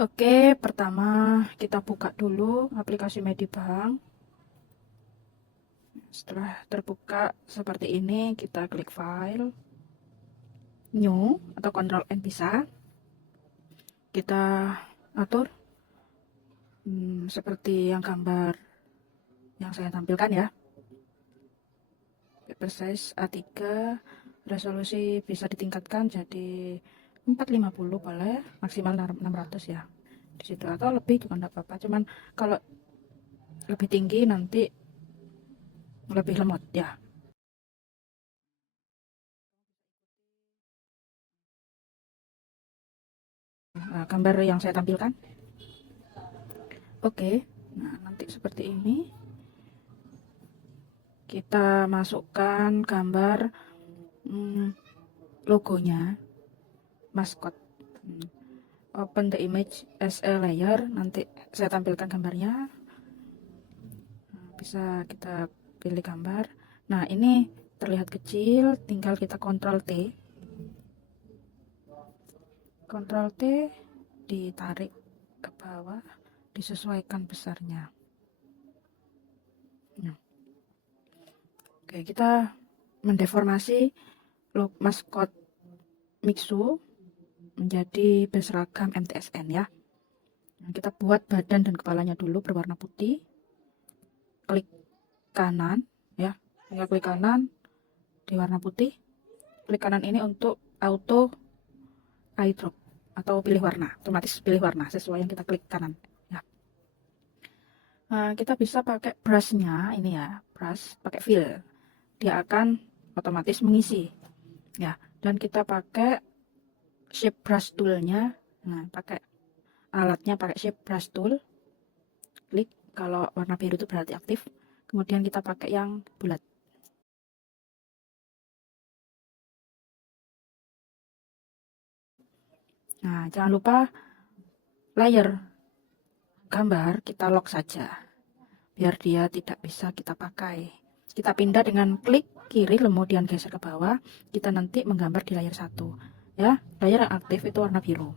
Oke, pertama kita buka dulu aplikasi Medibank. Setelah terbuka seperti ini, kita klik file, new atau Ctrl N bisa. Kita atur seperti yang gambar yang saya tampilkan ya. Paper size A3, resolusi bisa ditingkatkan jadi 450 boleh, maksimal 600 ya. Di situ atau lebih juga enggak apa-apa. Cuman kalau lebih tinggi nanti lebih lemot ya. Nah, gambar yang saya tampilkan. Oke, nah nanti seperti ini. Kita masukkan gambar logonya, maskot. Open the image as a layer. Nanti saya tampilkan gambarnya. Bisa kita pilih gambar. Nah, ini terlihat kecil, tinggal kita Ctrl T. Ctrl T ditarik ke bawah, disesuaikan besarnya. Nah. Oke, kita mendeformasi maskot Mixu menjadi berseragam MTSN ya. Nah, kita buat badan dan kepalanya dulu berwarna putih. Klik kanan ya, tinggal klik kanan di warna putih. Klik kanan ini untuk auto eye drop atau pilih warna, otomatis pilih warna sesuai yang kita klik kanan ya. Nah, kita bisa pakai brushnya ini ya, brush pakai fill, dia akan otomatis mengisi ya. Dan kita pakai shape brush toolnya. Nah, pakai alatnya pakai shape brush tool, klik kalau warna biru itu berarti aktif, kemudian kita pakai yang bulat. Nah, jangan lupa layer gambar kita lock saja biar dia tidak bisa kita pakai. Kita pindah dengan klik kiri kemudian geser ke bawah, kita nanti menggambar di layar 1 ya. Layar yang aktif itu warna biru.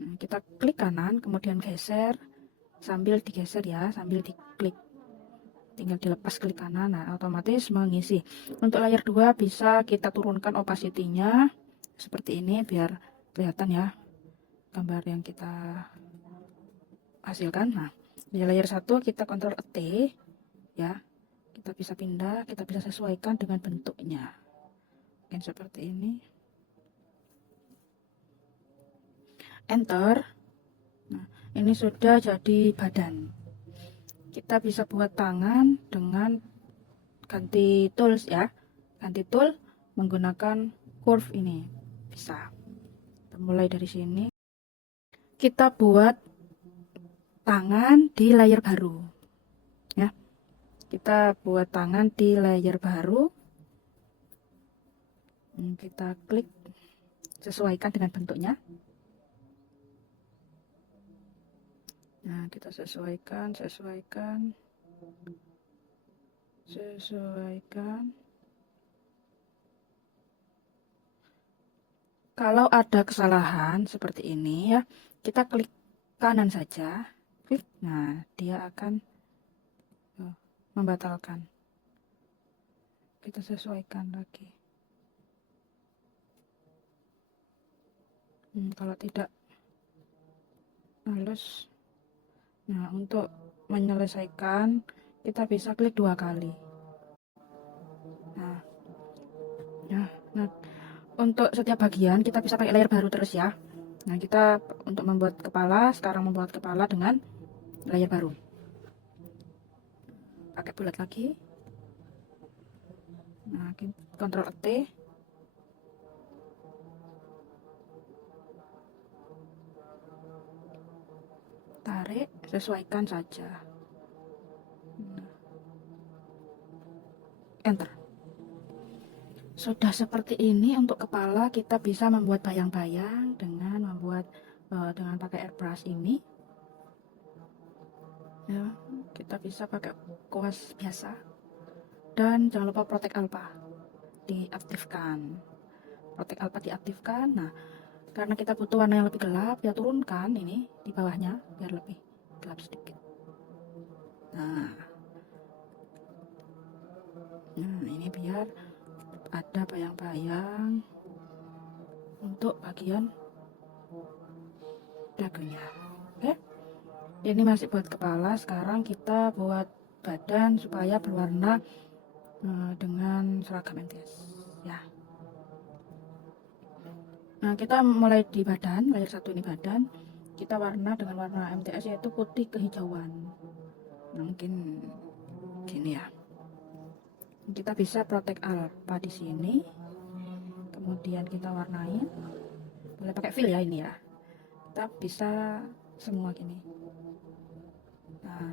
Nah, kita klik kanan kemudian geser, sambil digeser ya, sambil diklik, tinggal dilepas klik kanan. Nah, otomatis mengisi. Untuk layar 2 bisa kita turunkan opacity-nya seperti ini biar kelihatan ya gambar yang kita hasilkan. Nah, di layar 1 kita Ctrl T ya, kita bisa pindah, kita bisa sesuaikan dengan bentuknya mungkin seperti ini, enter. Nah, ini sudah jadi badan. Kita bisa buat tangan dengan ganti tools ya, ganti tool menggunakan curve ini bisa. Kita mulai dari sini, kita buat tangan di layar baru ya. Kita buat tangan di layar baru, kita klik, sesuaikan dengan bentuknya. Nah, kita sesuaikan. Kalau ada kesalahan seperti ini ya, kita klik kanan saja, klik. Nah, dia akan membatalkan. Kita sesuaikan lagi. Kalau tidak halus. Nah, untuk menyelesaikan kita bisa klik 2 kali. Nah, untuk setiap bagian kita bisa pakai layar baru terus ya. Nah, kita untuk membuat kepala, sekarang membuat kepala dengan layar baru. Pakai bulat lagi. Nah, Ctrl T. Tarik, sesuaikan saja. Enter. Sudah seperti ini untuk kepala. Kita bisa membuat bayang-bayang dengan dengan pakai airbrush ini ya. Kita bisa pakai kuas biasa, dan jangan lupa Protect Alpha diaktifkan. Nah, karena kita butuh warna yang lebih gelap, ya turunkan ini di bawahnya biar lebih gelap sedikit. Nah, ini biar ada bayang-bayang untuk bagian dagunya. Oke, ini masih buat kepala. Sekarang kita buat badan supaya berwarna dengan seragam MTS ya. Nah, kita mulai di badan, layer 1 ini badan. Kita warna dengan warna MTS yaitu putih kehijauan. Nah, mungkin gini ya. Kita bisa protek alpha di sini. Kemudian kita warnain. Boleh pakai fill ya ini ya. Kita bisa semua gini. Nah,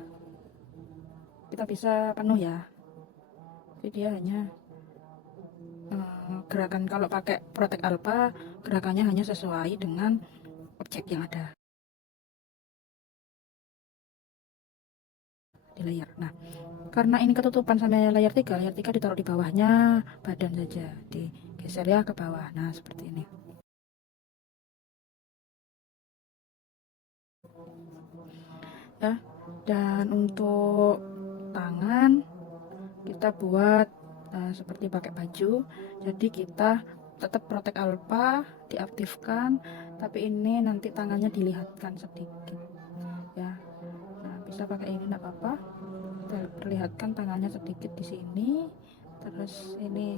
kita bisa penuh ya. Jadi dia hanya gerakan, kalau pakai protek alpha gerakannya hanya sesuai dengan objek yang ada di layer. Nah, karena ini ketutupan sama layer 3 ditaruh di bawahnya badan saja, digeser ya ke bawah. Nah, seperti ini ya. Dan untuk tangan kita buat seperti pakai baju, jadi kita tetap protek alpha diaktifkan, tapi ini nanti tangannya dilihatkan sedikit ya. Nah, bisa pakai ini enggak apa-apa, kita perlihatkan tangannya sedikit di sini, terus ini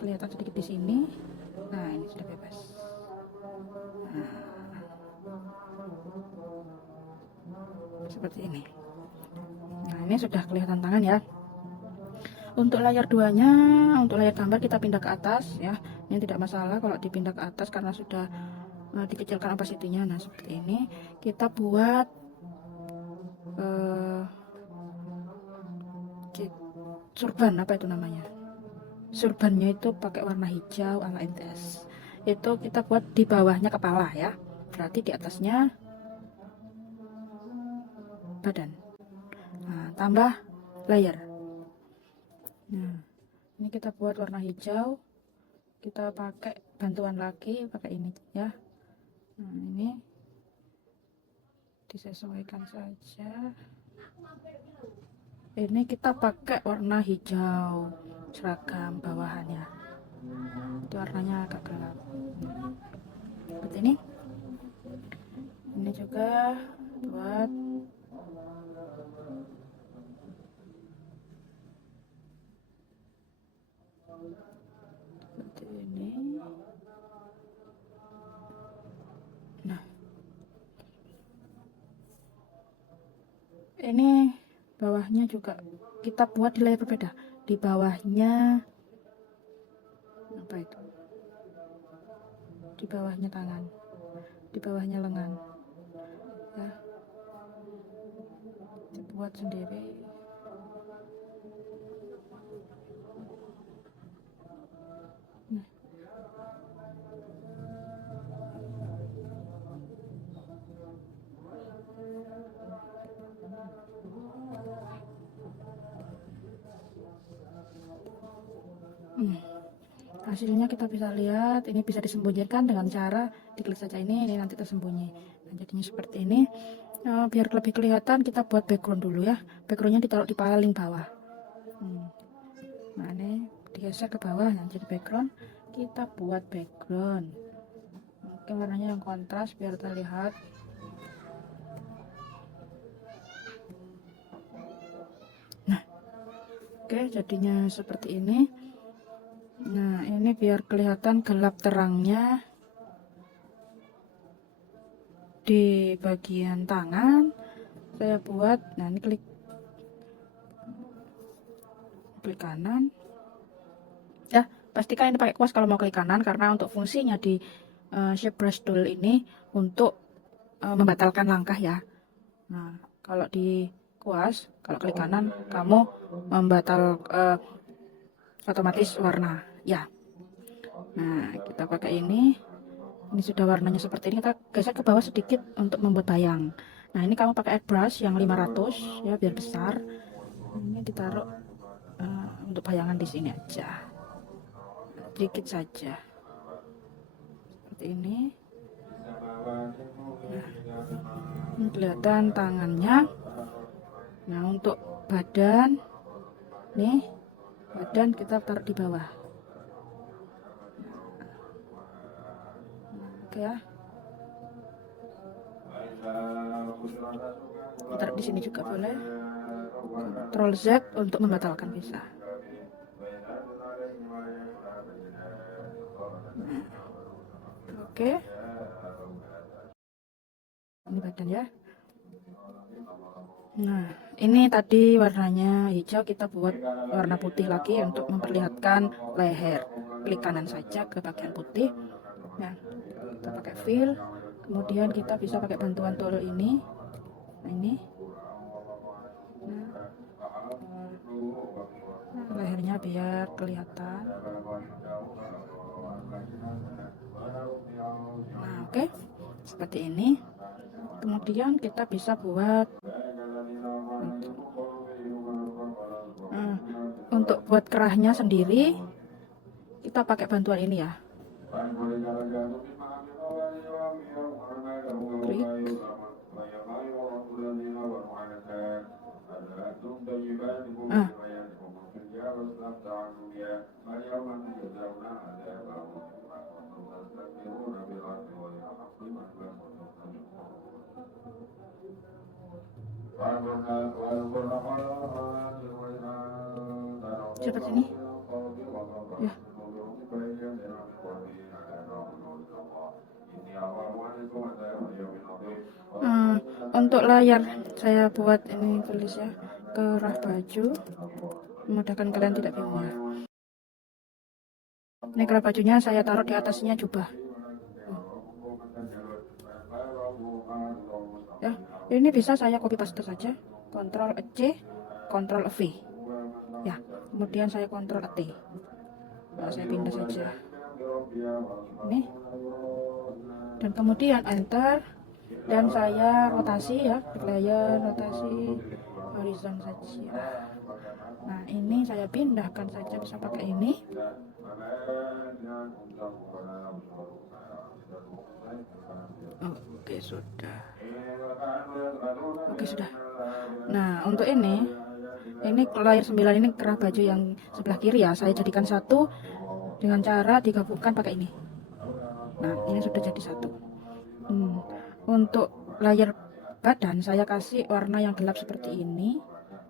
kelihatan sedikit di sini. Nah, ini sudah bebas. Nah, seperti ini. Nah, ini sudah kelihatan tangan ya. Untuk layar 2-nya, untuk layar gambar kita pindah ke atas ya. Ini tidak masalah kalau dipindah ke atas karena sudah dikecilkan opacity-nya. Nah, seperti ini. Kita buat surban, apa itu namanya? Surbannya itu pakai warna hijau ala MTS. Itu kita buat di bawahnya kepala ya. Berarti di atasnya badan. Nah, tambah layer. Nah, ini kita buat warna hijau, kita pakai bantuan lagi, pakai ini ya. Nah, ini disesuaikan saja. Ini kita pakai warna hijau seragam bawahannya, itu warnanya agak gelap seperti ini. Ini juga buat seperti ini. Nah, ini bawahnya juga kita buat di layer berbeda. Di bawahnya apa itu? Di bawahnya tangan, di bawahnya lengan ya. Kita buat sendiri. Nah, hasilnya kita bisa lihat, ini bisa disembunyikan dengan cara diklik saja ini nanti tersembunyi. Nah, jadinya seperti ini. Biar lebih kelihatan kita buat background dulu ya. Backgroundnya ditaruh di paling bawah. Nah, ini digeser ke bawah, nah jadi background. Kita buat background, mungkin warnanya yang kontras biar terlihat. Nah, oke, jadinya seperti ini. Nah, ini biar kelihatan gelap terangnya di bagian tangan saya buat. Nah, ini klik kanan ya, pastikan ini pakai kuas kalau mau klik kanan, karena untuk fungsinya di shape brush tool ini untuk membatalkan langkah ya. Nah, kalau di kuas kalau klik kanan kamu membatal otomatis warna ya. Nah, kita pakai ini sudah warnanya seperti ini, kita geser ke bawah sedikit untuk membuat bayang. Nah, ini kamu pakai airbrush yang 500 ya biar besar. Ini ditaruh untuk bayangan di sini aja, sedikit saja seperti ini. Ini kelihatan tangannya. Nah, untuk badan, nih badan kita taruh di bawah. Oke ya. Taruh di sini juga boleh. Ctrl Z untuk membatalkan bisa. Oke. Ini badan ya. Nah, ini tadi warnanya hijau, kita buat warna putih lagi untuk memperlihatkan leher. Klik kanan saja ke bagian putih. Nah, kita pakai fill. Kemudian kita bisa pakai bantuan tool ini. Nah, ini. Nah, lehernya biar kelihatan. Nah, oke. Seperti ini. Kemudian kita bisa buat untuk buat kerahnya sendiri, kita pakai bantuan ini ya. Klik. Seperti ini ya. Untuk layar saya buat ini tulis ya, kerah baju, memudahkan kalian tidak bingung ya. Ini kerah bajunya saya taruh di atasnya jubah. Ya, ini bisa saya copy paste saja. Ctrl C, Ctrl V. Ya, kemudian saya Ctrl T. Nah, saya pindah saja. Ini. Dan kemudian enter. Dan saya rotasi ya, layer rotasi horizon saja. Nah, ini saya pindahkan saja, bisa pakai ini. Oke, sudah. Oke, sudah. Nah, untuk ini layar 9 ini kerah baju yang sebelah kiri ya, saya jadikan satu dengan cara digabungkan pakai ini. Nah, ini sudah jadi satu. Untuk layar badan saya kasih warna yang gelap seperti ini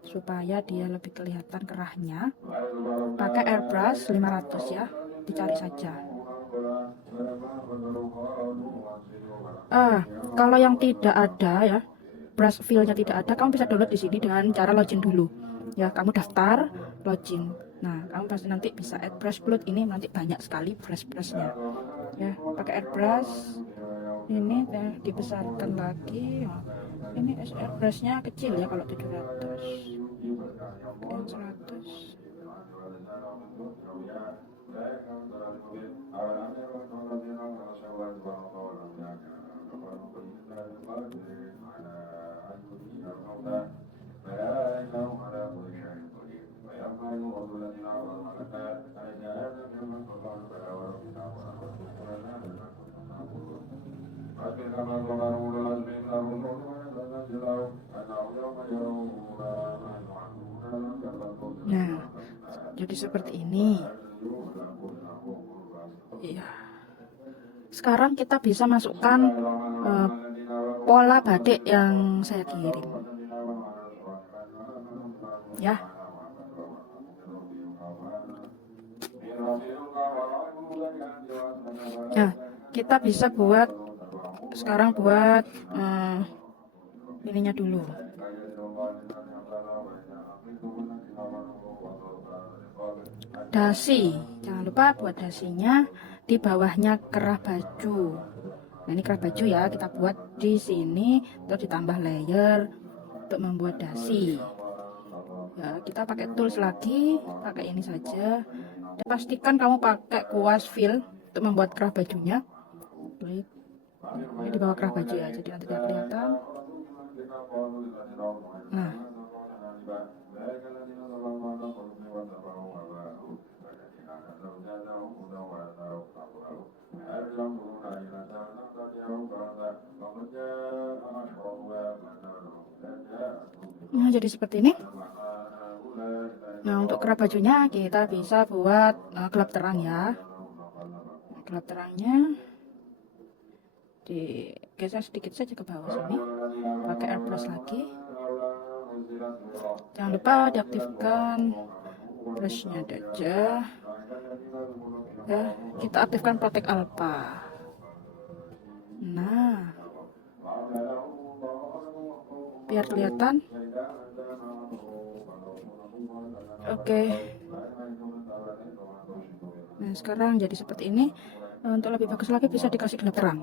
supaya dia lebih kelihatan kerahnya. Pakai airbrush 500 ya, dicari saja. Kalau yang tidak ada ya, brush fillnya tidak ada, kamu bisa download di sini dengan cara login dulu. Ya, kamu daftar, login. Nah, kamu pasti nanti bisa add brush float, ini nanti banyak sekali brushnya. Ya, pakai airbrush. Ini dibesarkan lagi. Ini airbrushnya kecil ya, kalau 700. Yang 100. Nah, jadi seperti ini. Iya. Sekarang kita bisa masukkan pola batik yang saya kirim. Ya. Nah, kita bisa buat sekarang ininya dulu. Dasi, jangan lupa buat dasinya di bawahnya kerah baju. Nah, ini kerah baju ya, kita buat di sini, terus ditambah layer untuk membuat dasi. Ya, kita pakai tools lagi, pakai ini saja. Dan pastikan kamu pakai kuas fill untuk membuat kerah bajunya. Klik. Ini di bawah kerah baju ya, jadi nanti tidak kelihatan. Nah, Nah, jadi seperti ini. Nah, untuk kerap bajunya kita bisa buat gelap terang ya. Gelap terangnya digeser sedikit saja ke bawah sini. Pakai airbrush lagi. Jangan lupa diaktifkan brushnya aja. Ya, kita aktifkan Protect Alpha. Nah, biar kelihatan. Oke. Nah, sekarang jadi seperti ini. Untuk lebih bagus lagi bisa dikasih gelap terang.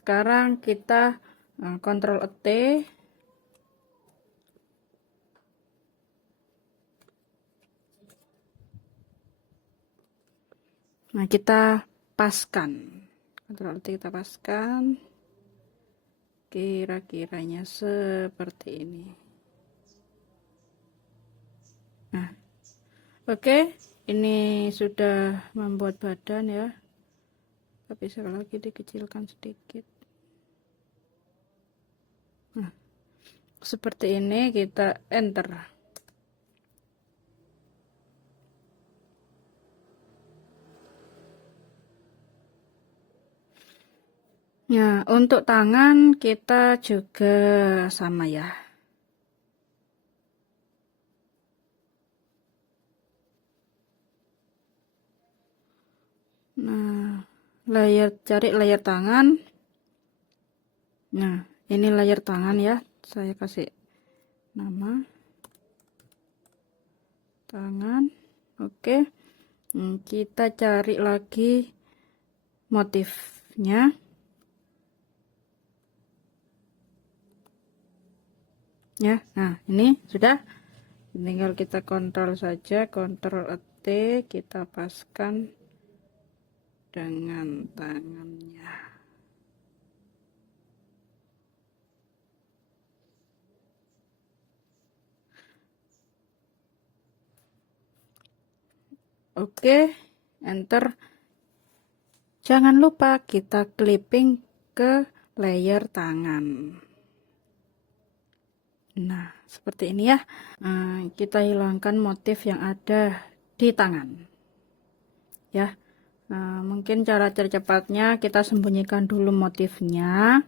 Sekarang kita Ctrl T. Nah, kita paskan. Ctrl T kita paskan. Kira-kiranya seperti ini. Nah, oke. Ini sudah membuat badan ya. Tapi sekali lagi dikecilkan sedikit. Nah, seperti ini kita enter. Nah, untuk tangan kita juga sama ya. Nah, cari layer tangan. Nah, ini layer tangan ya. Saya kasih nama tangan. Oke. Kita cari lagi motifnya. Ya, nah ini sudah. Tinggal kita kontrol saja, Ctrl T, kita paskan dengan tangannya. Oke, enter. Jangan lupa kita clipping ke layer tangan. Nah, seperti ini ya. Kita hilangkan motif yang ada di tangan. Ya, mungkin cara tercepatnya kita sembunyikan dulu motifnya.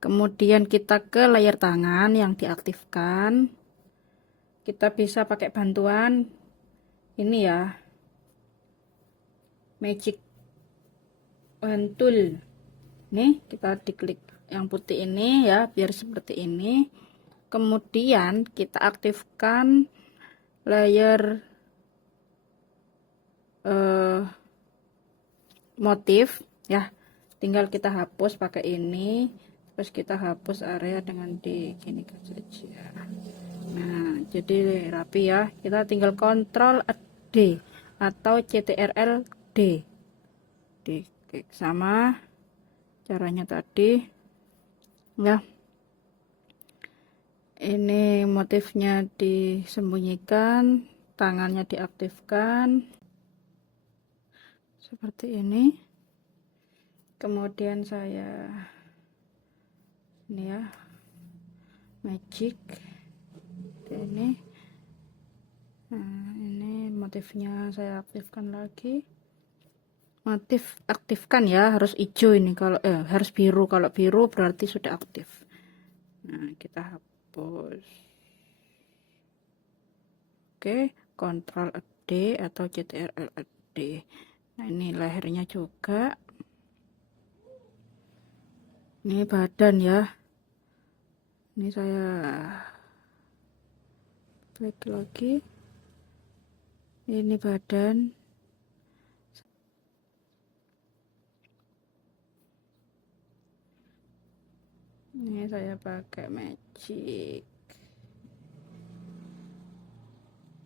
Kemudian kita ke layer tangan yang diaktifkan. Kita bisa pakai bantuan ini ya, Magic Wand Tool. Nih, kita diklik yang putih ini ya, biar seperti ini. Kemudian kita aktifkan layer motif ya. Tinggal kita hapus pakai ini, terus kita hapus area dengan di gini saja. Nah, jadi rapi ya. Kita tinggal Ctrl D atau Ctrl D. Diklik sama caranya tadi. Ya. Ini motifnya disembunyikan, tangannya diaktifkan. Seperti ini. Kemudian saya ini ya, magic ini. Nah, ini motifnya saya aktifkan lagi. Motif aktifkan ya, harus hijau ini kalau harus biru. Kalau biru berarti sudah aktif. Nah, kita hapus. Oke, Ctrl D atau Ctrl D. Nah, ini lehernya juga. Ini badan ya. Ini saya klik lagi. Ini badan. Ini saya pakai magic.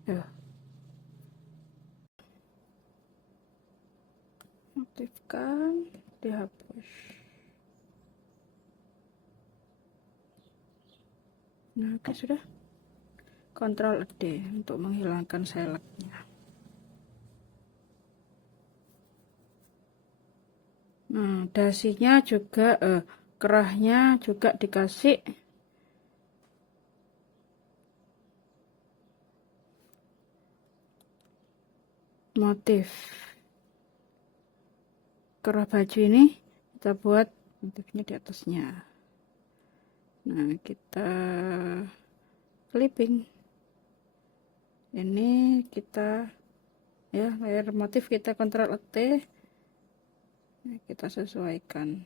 Ya. Aktifkan, dihapus. Nah, oke sudah. Ctrl D untuk menghilangkan seleknya. Nah, dasinya juga kerahnya juga dikasih motif. Kerah baju ini kita buat motifnya di atasnya. Nah, kita clipping. Ini kita ya layar motif kita Ctrl T. Nah, kita sesuaikan.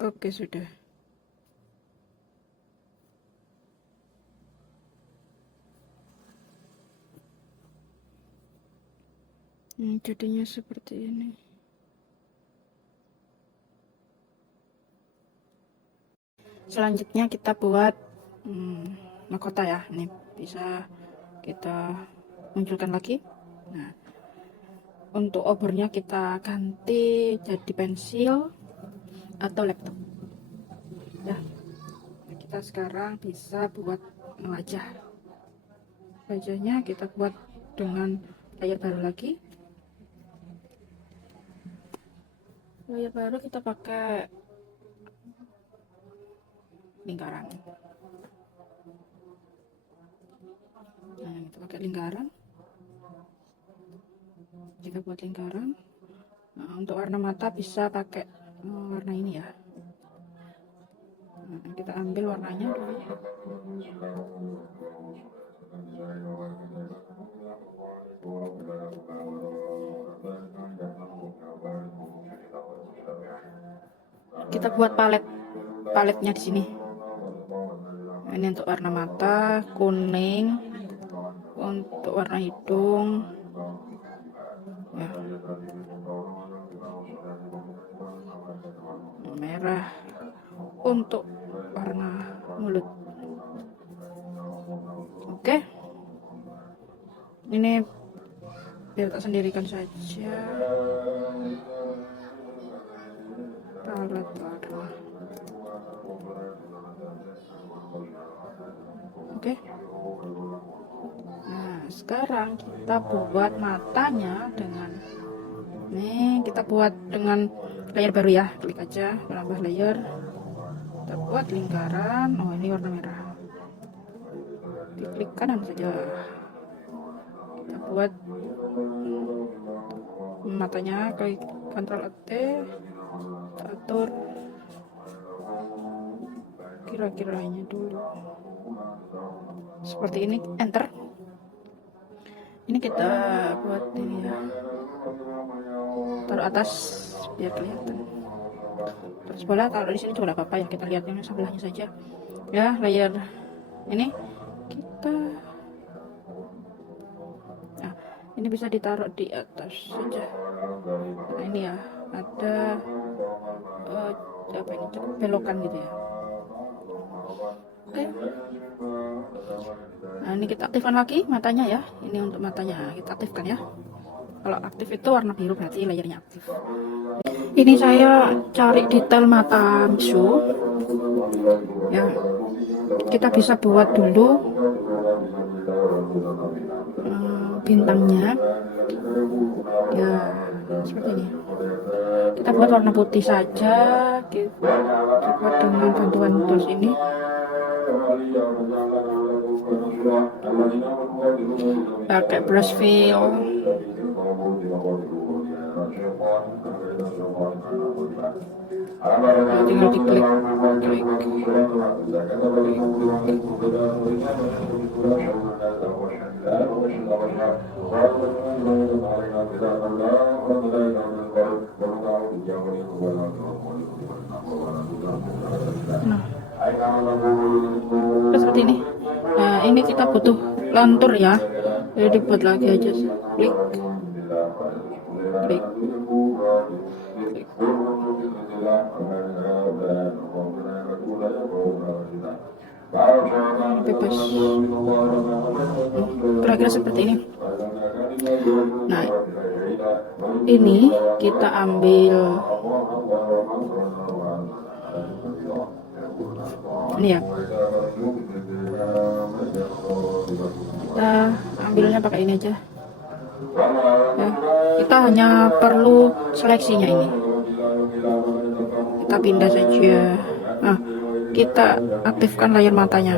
Oke, sudah. Jadinya seperti ini. Selanjutnya kita buat mahkota ya. Ini bisa kita munculkan lagi. Nah, untuk obornya kita ganti jadi pensil atau laptop. Ya, kita sekarang bisa buat wajah. Wajahnya kita buat dengan layar baru lagi. Layar baru kita pakai lingkaran. Nah, kita pakai lingkaran. Kita buat lingkaran. Nah, untuk warna mata bisa pakai warna ini ya. Nah, kita ambil warnanya dulu. Kita buat paletnya di sini. Nah, ini untuk warna mata, kuning, untuk warna hidung, ya. Merah untuk warna mulut. Oke, ini biar tak sendirikan saja palet warna. Oke. Nah, sekarang kita buat matanya dengan ini, kita buat dengan layer baru ya. Klik aja, tambah layer. Kita buat lingkaran. Oh, ini warna merah. Diklik kanan saja. Kita buat matanya, klik Ctrl T, atur kira-kiranya dulu. Seperti ini, enter. Ini kita buat ini ya. Taruh atas biar kelihatan. Terus bola taruh di sini juga apa-apa ya, kita lihat yang sebelahnya saja. Ya, layer ini kita nah, ini bisa ditaruh di atas saja. Nah, ini ya, ada apa ini, cukup belokan gitu ya. Oke. Nah, ini kita aktifkan lagi matanya ya. Ini untuk matanya kita aktifkan ya. Kalau aktif itu warna biru berarti layernya aktif. Ini saya cari detail mata Mixu. Ya, kita bisa buat dulu bintangnya. Ya, seperti ini. Kita buat warna putih saja. Kita buat dengan bantuan tools ini. Pakai brush fill. Nah, tinggal diklik, klik. kita butuh lentur ya, jadi dibuat lagi aja, klik klik klik. Bebas. Kira-kira seperti ini. Nah, ini kita ambil ini ya, kita ambilnya pakai ini aja ya. Kita hanya perlu seleksinya ini, kita pindah saja. Nah, kita aktifkan layar matanya.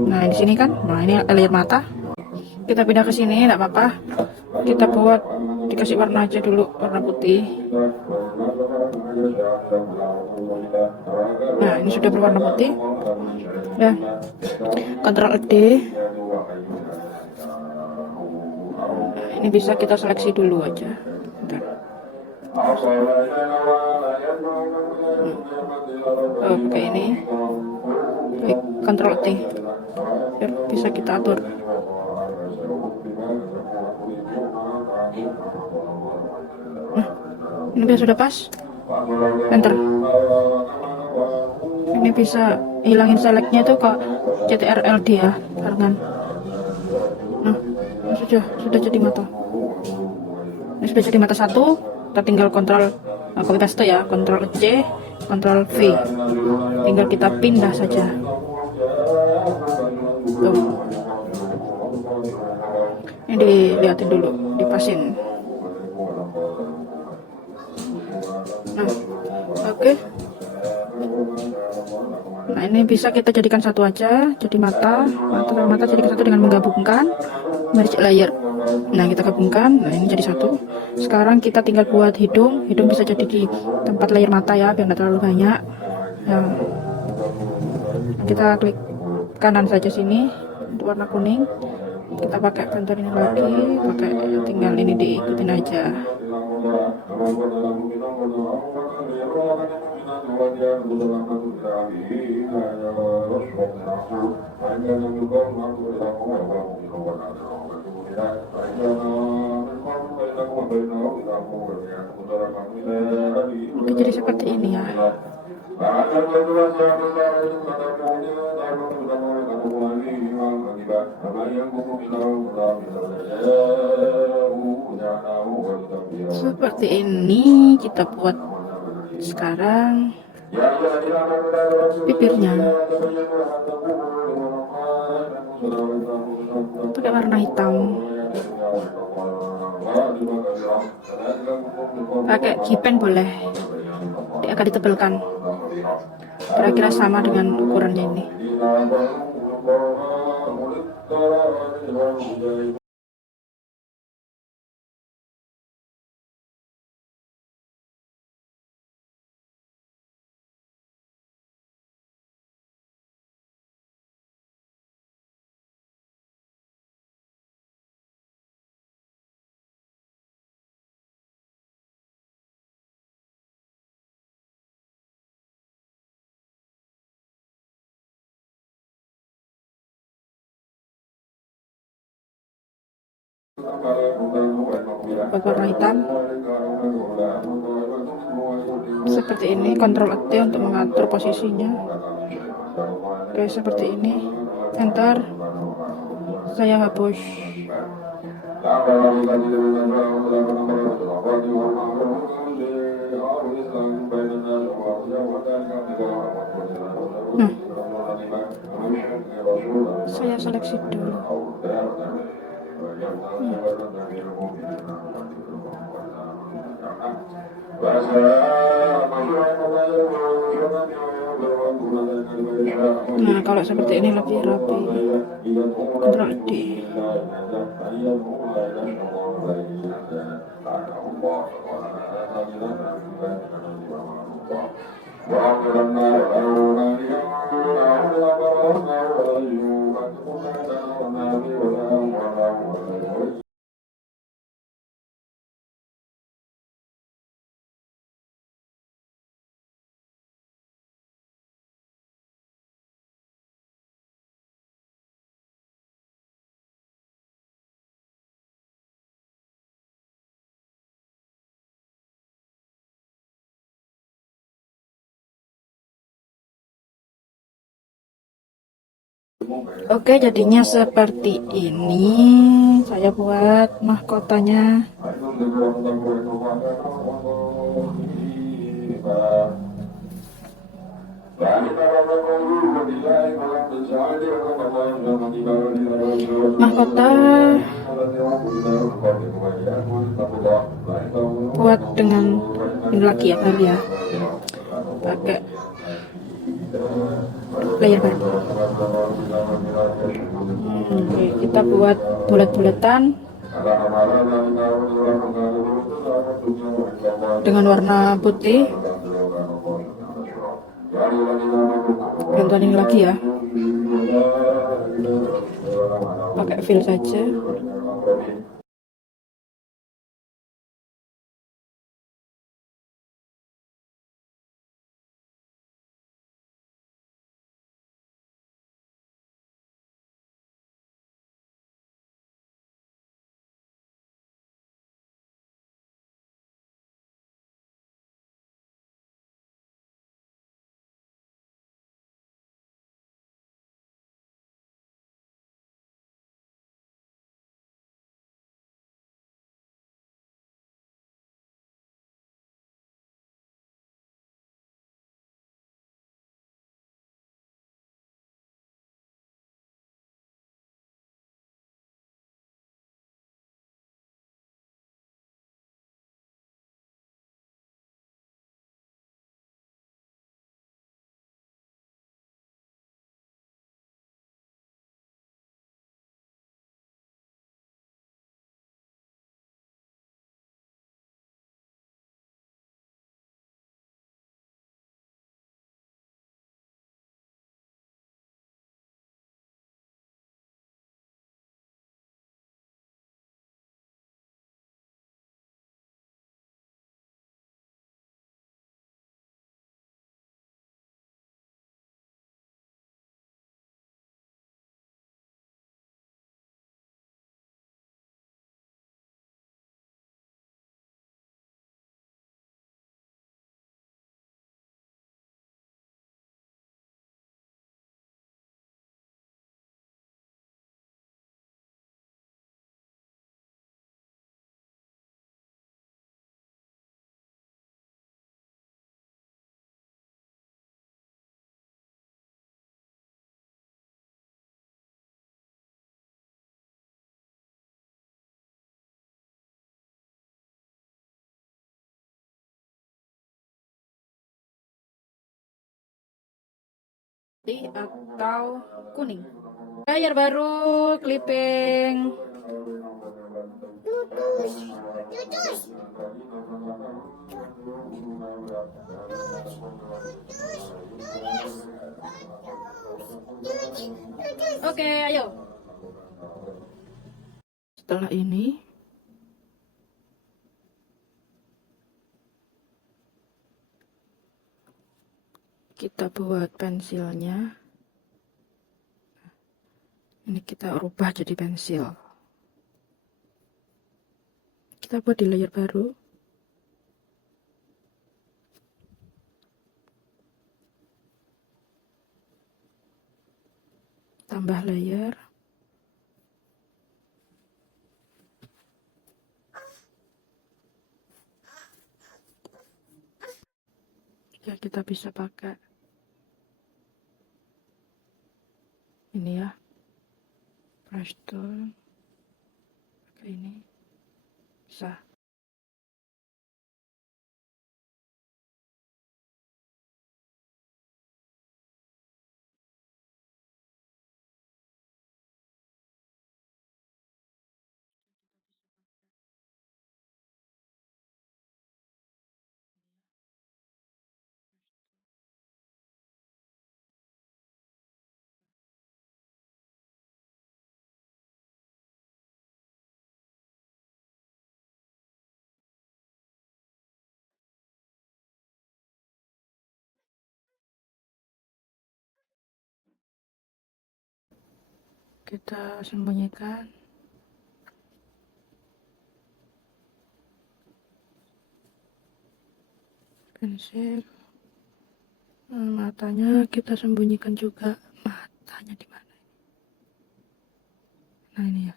Nah, di sini kan, nah ini layar mata, kita pindah ke sini, tidak apa-apa, kita buat dikasih warna aja dulu, warna putih. Nah, ini sudah berwarna putih ya. Ctrl D. Nah, ini bisa kita seleksi dulu aja. Bentar. Oh, pakai ini, klik Ctrl T biar bisa kita atur. Nah, ini biar sudah pas, enter. Ini bisa hilangin selectnya itu ke CTRL-D ya, barengan. Nah, ini sudah jadi mata. Ini sudah jadi mata satu. Kita tinggal kontrol copy paste ya, kontrol C, kontrol V. Tinggal kita pindah saja. Tuh. Ini dilihatin dulu, dipasin. Nah, oke. Nah, ini bisa kita jadikan satu aja, jadi mata jadikan satu dengan menggabungkan merge layer. Nah, kita gabungkan, nah ini jadi satu. Sekarang kita tinggal buat hidung bisa jadi di tempat layer mata ya, biar nggak terlalu banyak. Nah, kita klik kanan saja sini untuk warna kuning. Kita pakai bantuan ini lagi, pakai tinggal ini diikutin aja. Oke, jadi seperti ini ya. Seperti ini kita buat sekarang bibirnya pakai warna hitam, pakai kipen boleh, agak ditebelkan, kira-kira sama dengan ukurannya ini. Buat warna hitam seperti ini, Ctrl T untuk mengatur posisinya. Oke, seperti ini, enter. Saya hapus. Nah, saya seleksi dulu. Nah, kalau seperti ini lebih rapi. Ctrl D. Oke, jadinya seperti ini. Saya buat mahkotanya. Mahkota buat dengan ini lagi ya, baru ya, pakai layer baru. Oke, kita buat bulat-bulatan dengan warna putih. Gantuan ini lagi ya, pakai fill saja. Putih atau kuning. Layar baru, clipping. Oke, ayo. Setelah ini kita buat pensilnya. Ini kita rubah jadi pensil. Kita buat di layer baru. Tambah layer. Ya, kita bisa pakai ini ya, brush tool, pakai ini bisa. Kita sembunyikan. Pensil. Matanya kita sembunyikan juga. Matanya di mana? Nah ini ya,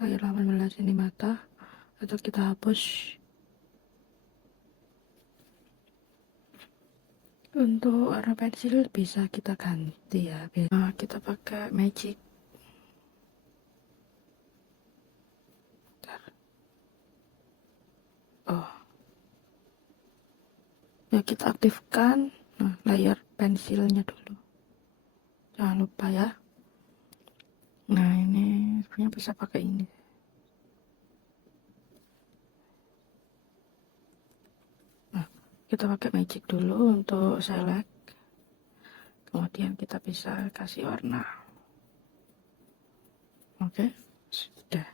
layar 18 ini mata, atau kita hapus. Untuk warna pensil bisa kita ganti ya. Nah, kita pakai magic. Bentar. Oh, ya kita aktifkan layar pensilnya dulu. Jangan lupa ya. Nah ini sebenarnya bisa pakai ini. Nah, kita pakai magic dulu untuk select. Kemudian kita bisa kasih warna. Oke, sudah.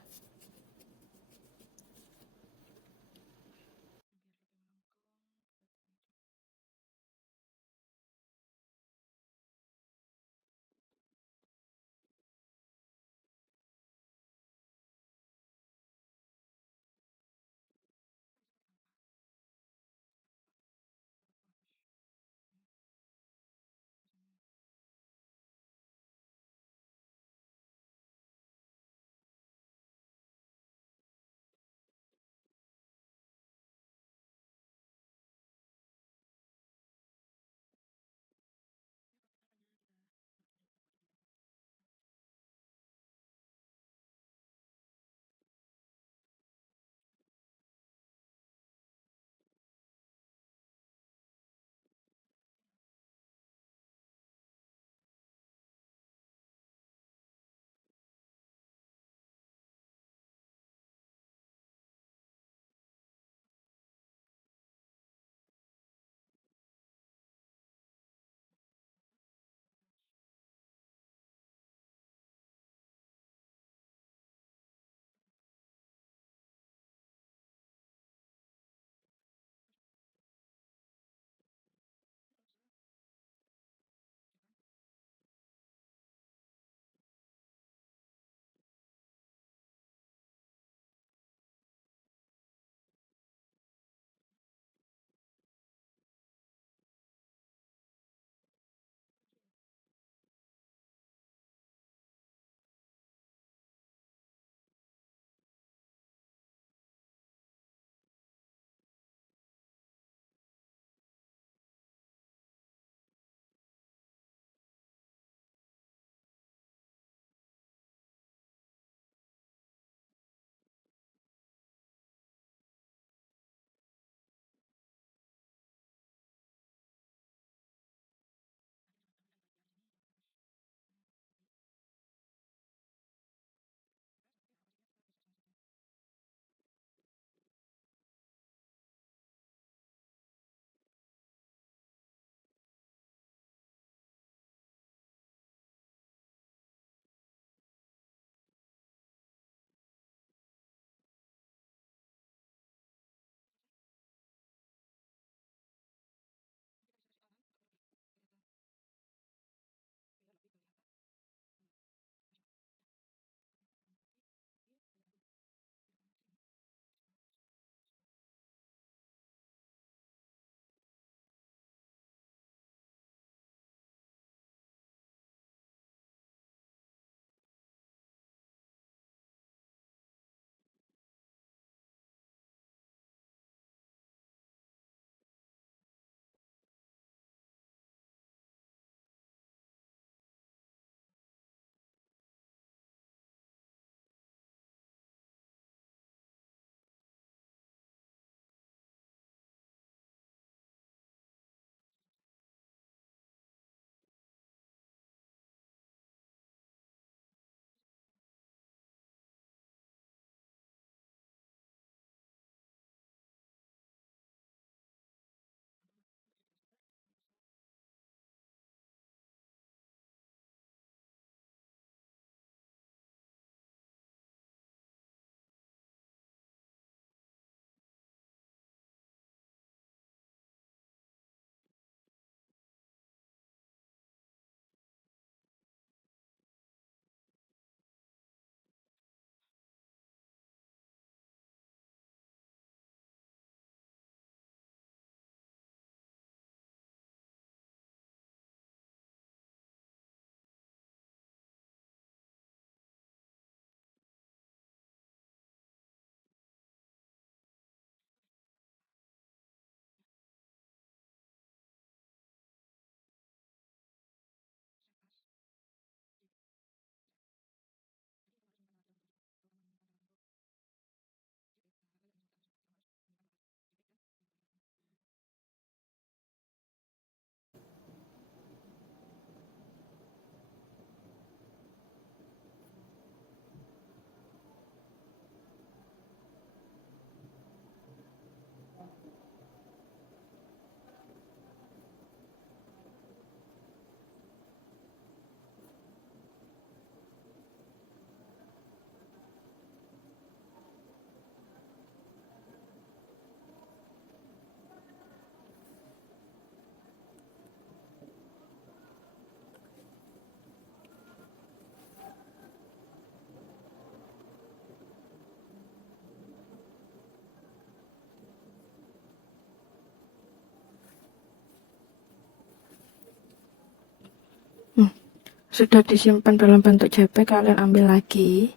sudah disimpan dalam bentuk JPEG, kalian ambil lagi,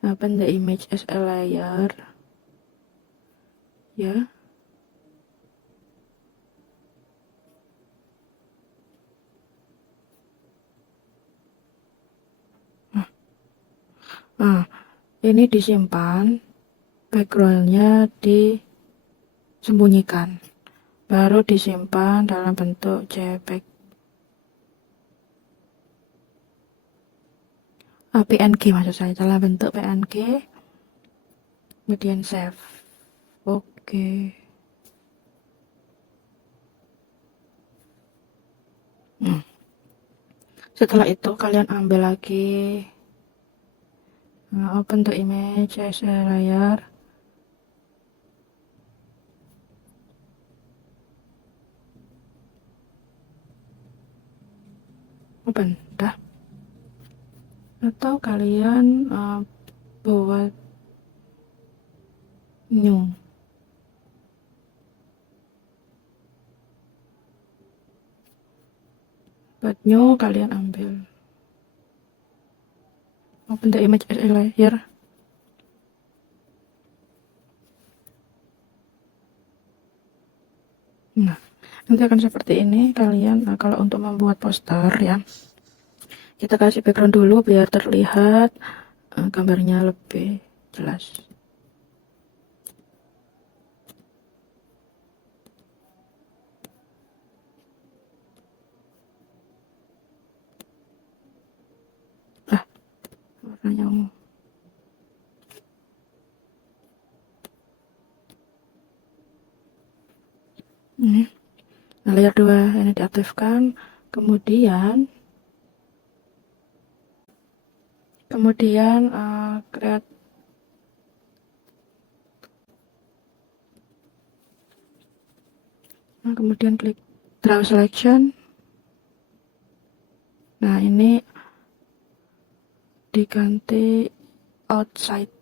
open the image as a layer, ya. Nah, ini disimpan, backgroundnya disembunyikan, baru disimpan dalam bentuk JPEG, PNG maksud saya, dalam bentuk PNG, kemudian save. Oke. Setelah itu kalian ambil lagi, open the image as a layer, open, dah. Atau kalian buat new, kalian ambil open the image as a layer. Nah, nanti akan seperti ini. Kalian kalau untuk membuat poster, ya, kita kasih background dulu biar terlihat gambarnya lebih jelas. Warnanya ungu. Ini, nah, layer 2 ini diaktifkan, kemudian create, kemudian klik draw selection. Nah, ini diganti outside.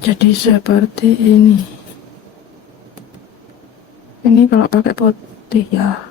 Jadi seperti ini. Ini kalau pakai putih, ya.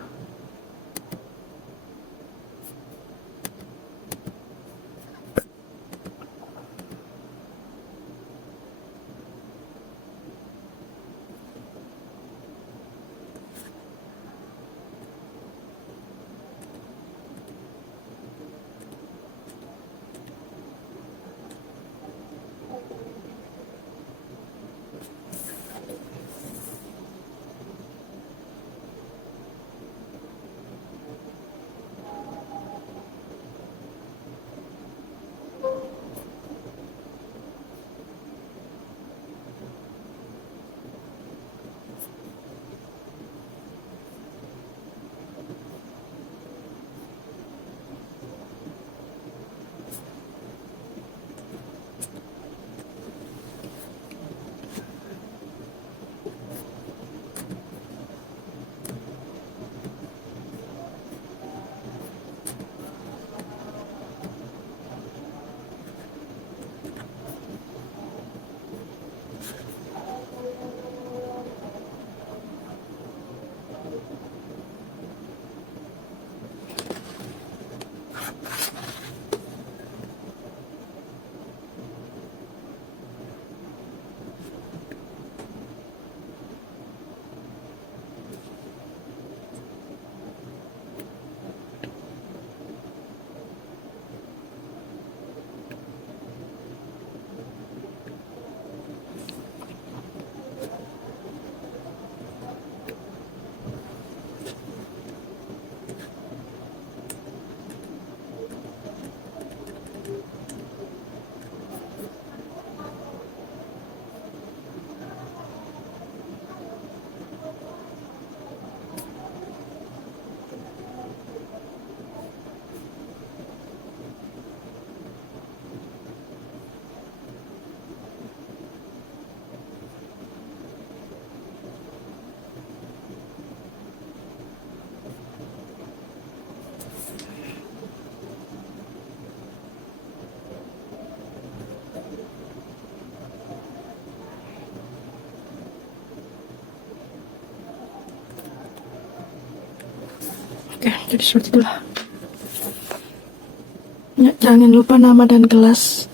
Oke, jadi seperti itulah. Ya, jangan lupa nama dan kelas